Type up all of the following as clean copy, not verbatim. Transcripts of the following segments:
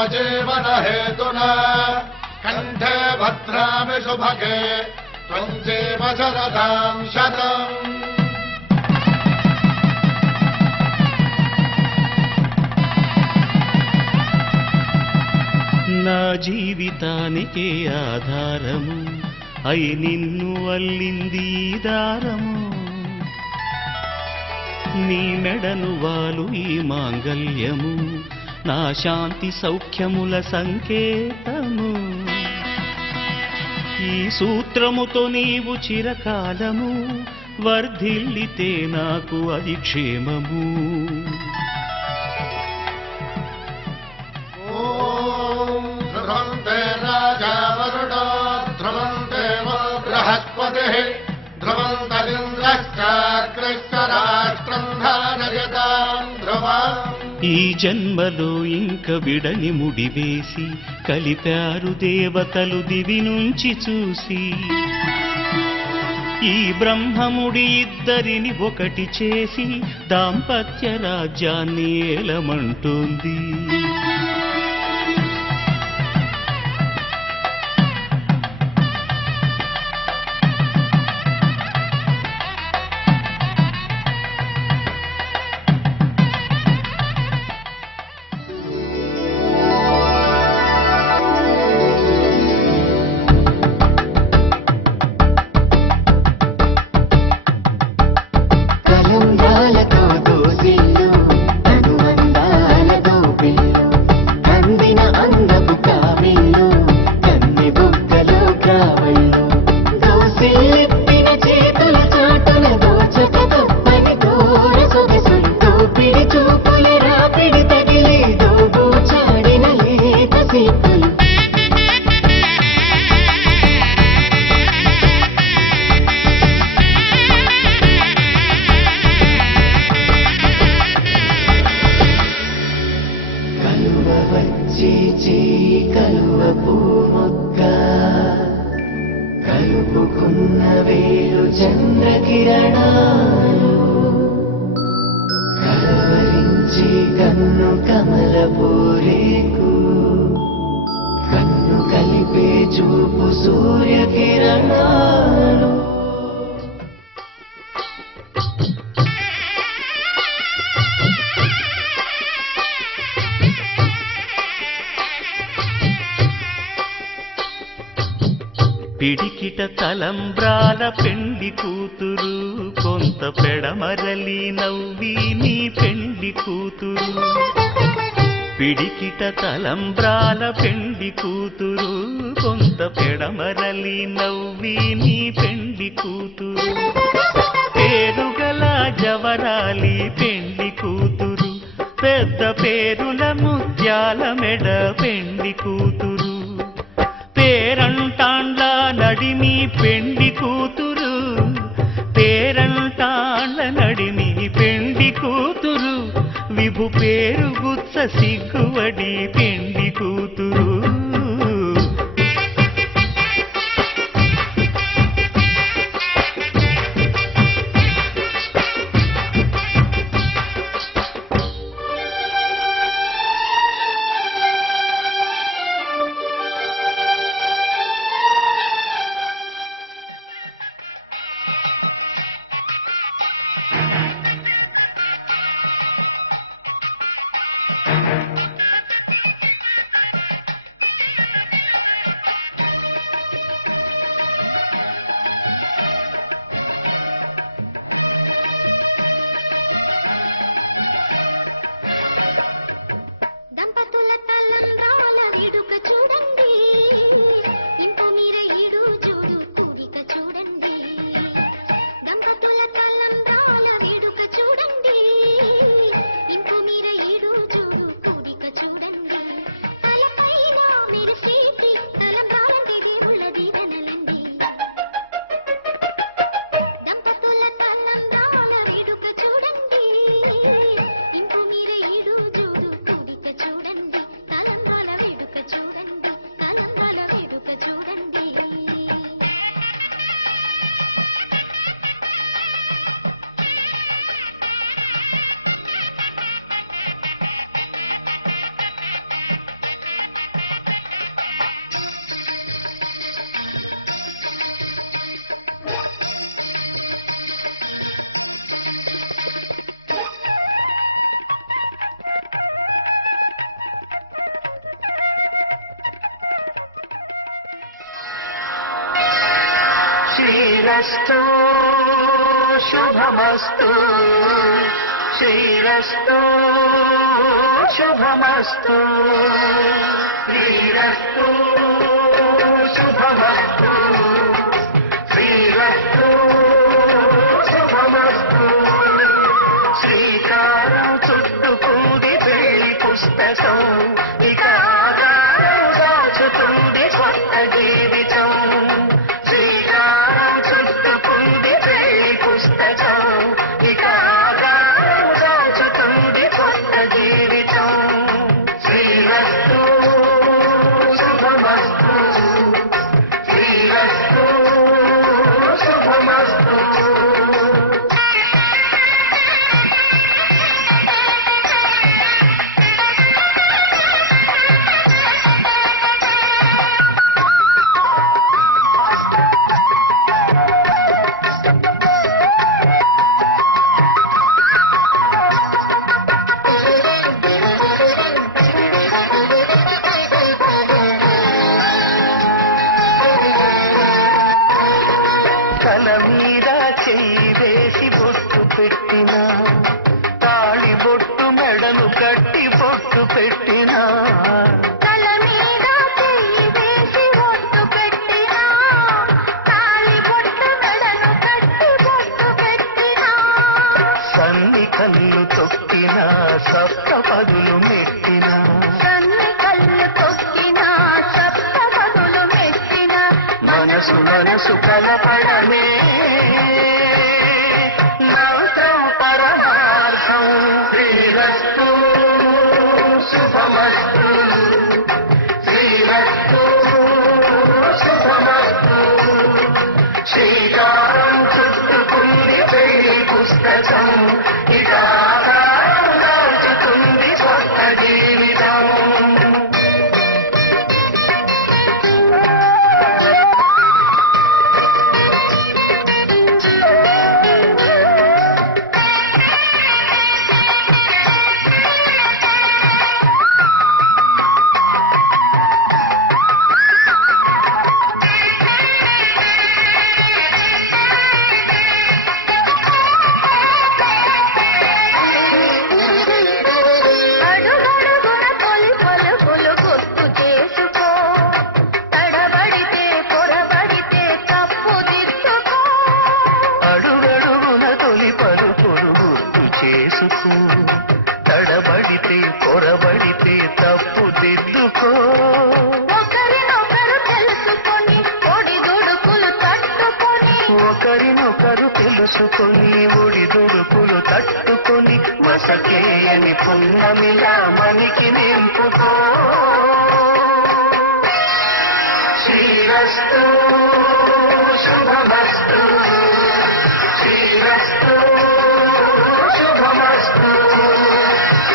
मम हेतुना कंठे भद्रामि शुभगे त्वं चैव शरदां शतम्। నా జీవితానికే ఆధారము అయి నిన్ను అల్లింది దారము నీ మెడను వాలు ఈ మాంగల్యము నా శాంతి సౌఖ్యముల సంకేతము ఈ సూత్రముతో నీవు చిరకాలము వర్ధిల్లితే నాకు అది క్షేమము ఈ జన్మలో ఇంక విడని ముడివేసి కలిపారు దేవతలు దివి నుంచి చూసి ఈ బ్రహ్మముడి ఇద్దరిని ఒకటి చేసి దాంపత్య రాజ్యాన్ని ఏలమంటోంది కలుపుకున్న వేలు చంద్రకిరణాలు కలవరించి కన్ను కమలపూరేకు కన్ను కలిపే చూపు సూర్యకిరణాలు పిడికిట తలంబ్రాల పెండి కూతురు కొంత పెడమరలి నవ్వి నీ పెండి కూతురు పిడికిట తలంబ్రాల పెండి కూతురు కొంత పెడమరలి నవ్వి నీ పెండి కూతురు పేరుగల జవరాలి పెండి కూతురు పెద్ద పేరుల ముత్యాల మెడ పెండి కూతురు పేరంటాండ్ల నడిమి పెండి కూతురు పేరంటాండ్ల నడిమి పెండి కూతురు విభు పేరు గుత్స సిగ్గువడి పెండి కూతురు శ్రీరస్తు శుభమస్తు శ్రీరస్తు శుభమస్తు శ్రీరస్తు శుభమస్తు శ్రీరస్తు శుభమస్తు శ్రీకారం చుట్టుకుంది పెళ్లి పుస్తకం ఇక ఆధారం దాచుతుంది కొత్త జీవితం శ్రీకారం చుట్టుకుంది పెళ్లి పుస్తకం ఇక ఆధారం దాచుతుంది కొత్త జీవితం శ్రీరస్తు శుభమస్తు శ్రీరస్తు శుభమస్తు తల మీద చెయ్యి వేసి బొట్టు పెట్టిన తాళి బొట్టు మెడను కట్టి బొట్టు పెట్టిన తల మీద చెయ్యి వేసి బొట్టు పెట్టినా తాళి బొట్టు మెడను కట్టి బొట్టు పెట్టినా సన్ని కళ్ళు తొక్కిన సప్త పదులు మెట్టిన కన్ని కళ్ళు తొక్కినా సప్త పదులు మెట్టినా మనసు మనసు కలపడమే మంత్రం పరమార్థం శ్రీరస్తు శుభమస్తు శ్రీరస్తు శుభమస్తు శ్రీకారం చుట్టుకుంది పెళ్లి పుస్తకం ఇక ఆధారం దాచుతుంది కొత్త జీవితం అడుగడుగున తొలి పలుకులు గుర్తు చేసుకో తడబడితే పొరబడితే తప్పు దిద్దుకో అడుగడుగున తొలి పలుకులు గుర్తు చేసుకో తడబడితే పొరబడితే తప్పు దిద్దుకో ఒకరినొకరు తెలుసుకొని ఒడిదుడుకులు తట్టుకొని ఒకరినొకరు తెలుసుకొని ఒడిదుడుకులు తట్టుకొని మసకేయని పున్నమిలా మనకి నింపుకో శ్రీరస్తు శుభమస్తు శ్రీరస్తు శుభమస్తు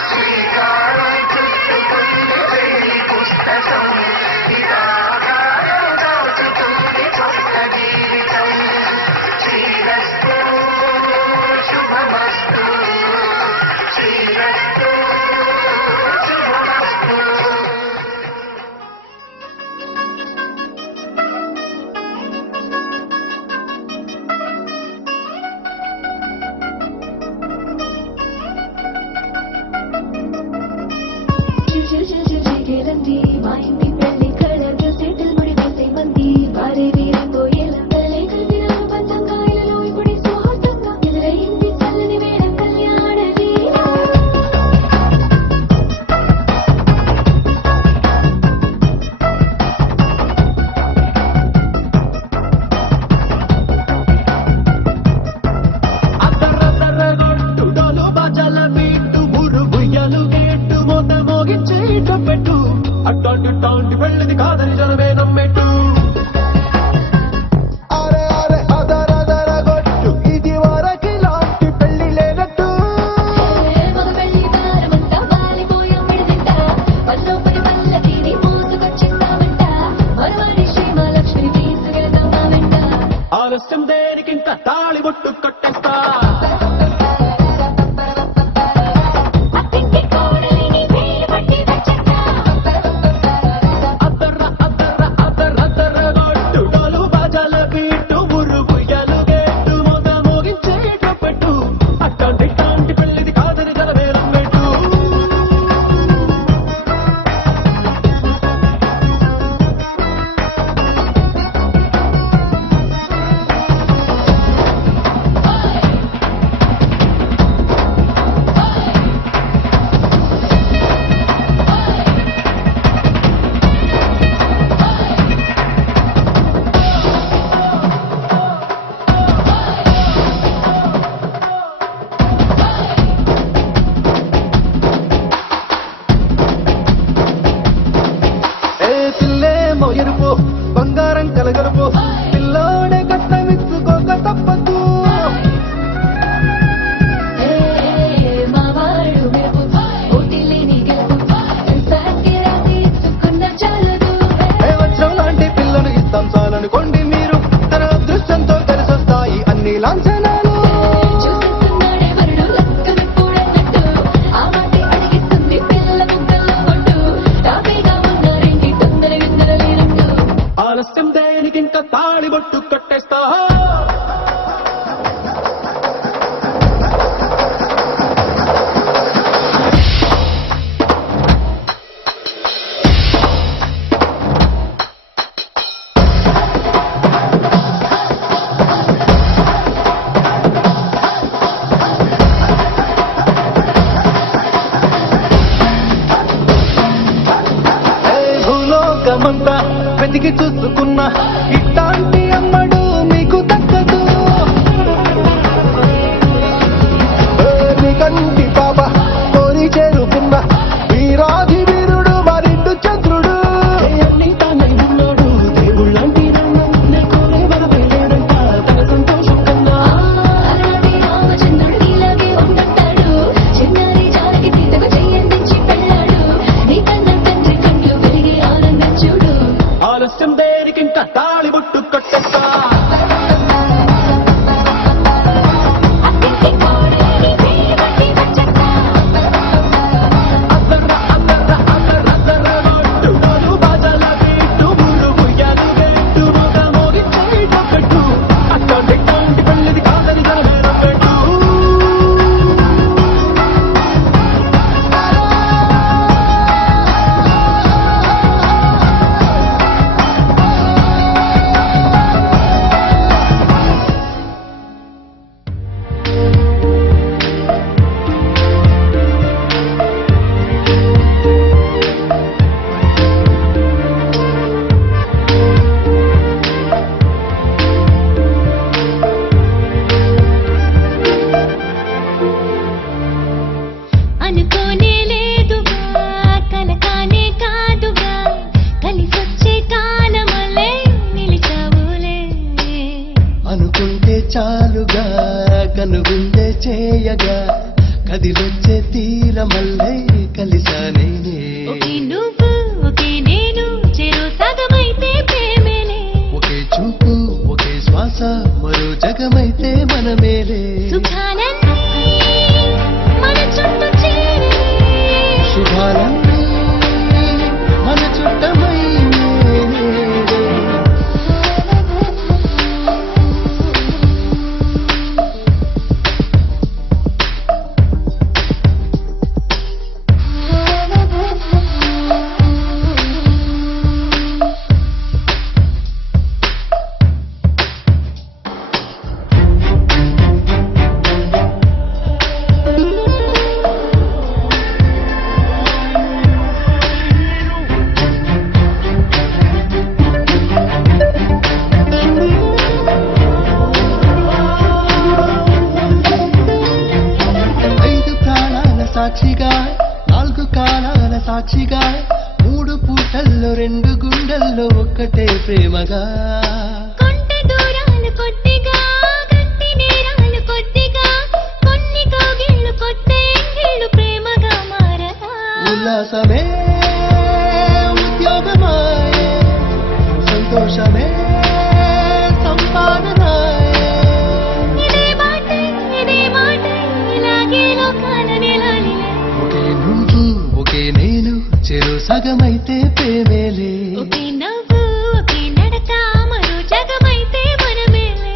శ్రీకారం చుట్టుకుంది పెళ్లి పుస్తకం ఇక ఆధారం దాచుతుంది కొత్త జీవితం శ్రీరస్తు శుభమస్తు శ్రీరస్తు శుభమస్తు చిటికెలండి మా ఇంటి పెళ్లి కళగా సెటిల్ ముడి వేసే మంది వారే వీరిపోయేలా తలే కలిపిన పంచంగా ఇలలో ఇప్పుడే సుహాసంగా ఎదురయింది చల్లని వేళ కళ్యాణ వీర అద్దరద్దరగొట్టుడోలు బజల బీటు మురుగుయ్యలు గేటు మోత మోగించి పెట్టు అట్టాంటి టాంటి పెళ్ళిది కాదని జనమే నమ్మెట్టు అరే అరే అదరదరగొట్టు ఇది వరకి లాంటి పెళ్లి లేనట్టు మగ పెళ్లి దారమంతా వాలిపోయాం విడిదింట పల్లోపలి పల్లకిని మోసుకొచ్చిందామంట మరవాడి శ్రీమహాలక్ష్మిని తీసుకెళ్దాం మా వెంట ఆలస్యం దేనికింకా తాళి బొట్టు కట్టేస్తా అత్తింటి కోడలిని వేలు పట్టి వచ్చేస్తా అద్దర్ర అద్దర్ర అద్దర్ర పిల్లేమో ఎరుపు బంగారం కలగలుపు పిల్లోడే కష్టమిచ్చుకోక తప్పదు మావాడు మెరుపు పోటీలేని గెలుపు సంసారానికి రాసి ఇచ్చుకున్న చాలదు వజ్రం లాంటి పిల్లను ఇస్తాం చాలనుకోండి మీరు తన అదృష్టంతో కలిసొస్తాయి అన్ని లాంఛనాలు చూసేస్తున్నాడే వరుడు లక్కని పూడన్నట్టు ఆ మాటే అడిగిస్తుంది పిల్లల ముక్కల్లో కొట్టు తాపీగా ఉన్నారేంటి తొందర విందర లేనట్టు ఆలస్యం దేనికి ఇంకా తాళి బొట్టు కట్టేస్తా భూలోకమంతా వెతికి చూసుకున్నా ఇట్లాంటి అమ్మడు మీకు దక్కదు మీ కంటి పాప కోరి చేరుకున్న వీరాధి వీరుడు మరిండు చంద్రుడు అన్ని తానై ఉన్నాడు దేవుళ్ళంటి లేడంట తన సంతోషం కన్నా అలాంటి రామచంద్రుడు నీలాగే ఉండంటాడు చిన్నారి జానకి సీతకు చెయ్యందించి పెళ్ళాడు నీ కన్న తండ్రి కళ్ళు వెలిగి ఆనందం చూడు ఆలస్యం దేనికి ఇంకా తాళి బొట్టు కట్టేస్తా అత్తింటి కోడలిని ప్రేమకి వచ్చేస్తా అనుకోనే లేదుగా కలకానే కాదుగా కలిసొచ్చే కాలమలే నిలిచావులే అనుకుంటే చాలుగా కనుగుండే చేయగా కదిలొచ్చే తీరమల్లై కలిసానే ఒకే నువ్వు ఒకే నేను చెరో సగమైతే ప్రేమేలే ఒకే చూపు ఒకే శ్వాస మరో జగమైతే మనమేలే సుఖాలన్నీ మన చుట్టూ చేరే శుభాలన్నీ మన చుట్టమై సాక్షిగా 4 కాలాల సాక్షిగా 3 పూటల్లో 2 గుండెల్లో ఒక్కటే ప్రేమగా కొంటె దూరాలు కొద్దిగా గట్టి నేరాలు కొద్దిగా కొన్ని కౌగిళ్ళు కొట్టే ఎంగిళ్ళు ప్రేమగా మారగా ఉల్లాసమే ఉద్యోగమాయే సంతోషమే సంపాదనాయే ఇదే మాట ఇలాగే లోకాల నెలాలిలే ఒకే నువ్వు ఒకే నేను చెరు సగమైతే ప్రేమేలే ఒకే నవ్వు ఒకే నడక మరో జగమైతే మనమేలే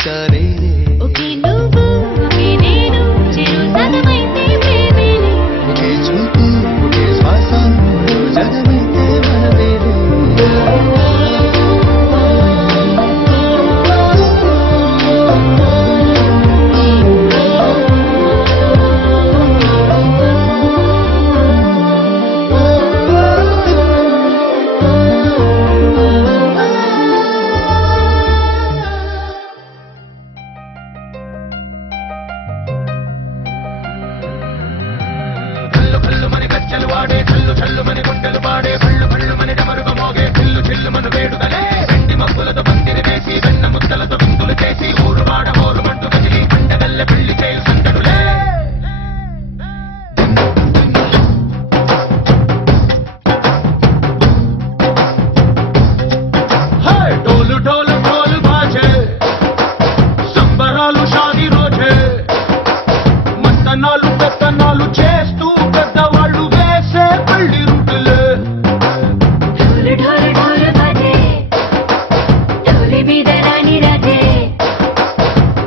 చూశానే ఒకే నువ్వు ఒకే నేను చెరు సగమైతే ప్రేమేలే ఒకే చూపు ఒకే శ్వాస జగమైతే మనమేలే చేస్తూ పెద్దవాళ్ళు వేసే పల్లి రుట్టులే ఢోలు ఢోలు ఢోలు బాజే ఢోలి మీద రాణి రాజే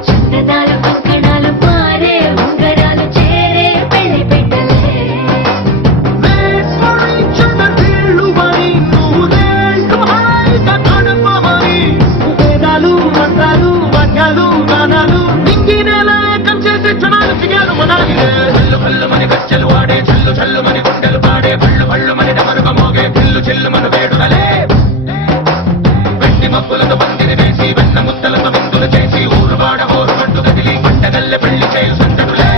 చందనాలు కంకణాలు మారే ఉంగరాలు చేరే పెళ్లి పెట్టలే వేస్మరించిన తీళ్ళువని నూరేళ్ళు హాయిగా గడపమని వేదాలు మంత్రాలు వాక్యాలు గానాలు నింగినేలా ఏకం చేసి జనాలు సిగాలు మనాలి మని గజ్జలు వాడే చల్లు చల్లు మని గుండెలు పాడే పళ్ళు పళ్ళు మని డమరుగ మోగే చిల్లు చిల్లు మన వేడుదలే వెండి మబ్బులతో పందిరి వేసి వెన్న ముద్దలతో విందులు చేసి ఊరు వాడ ఊరు మట్టు కదిలి పంటగల్లె పెళ్లి చేయు సందడులే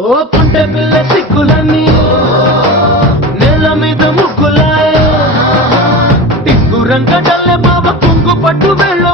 ఓ పుంటె పిల్ల సిక్కులన్నీ నెల మీద ముగ్గులాయ టింగు రంగ డల్లె బాబ కుంగు పట్టు వెళ్ళ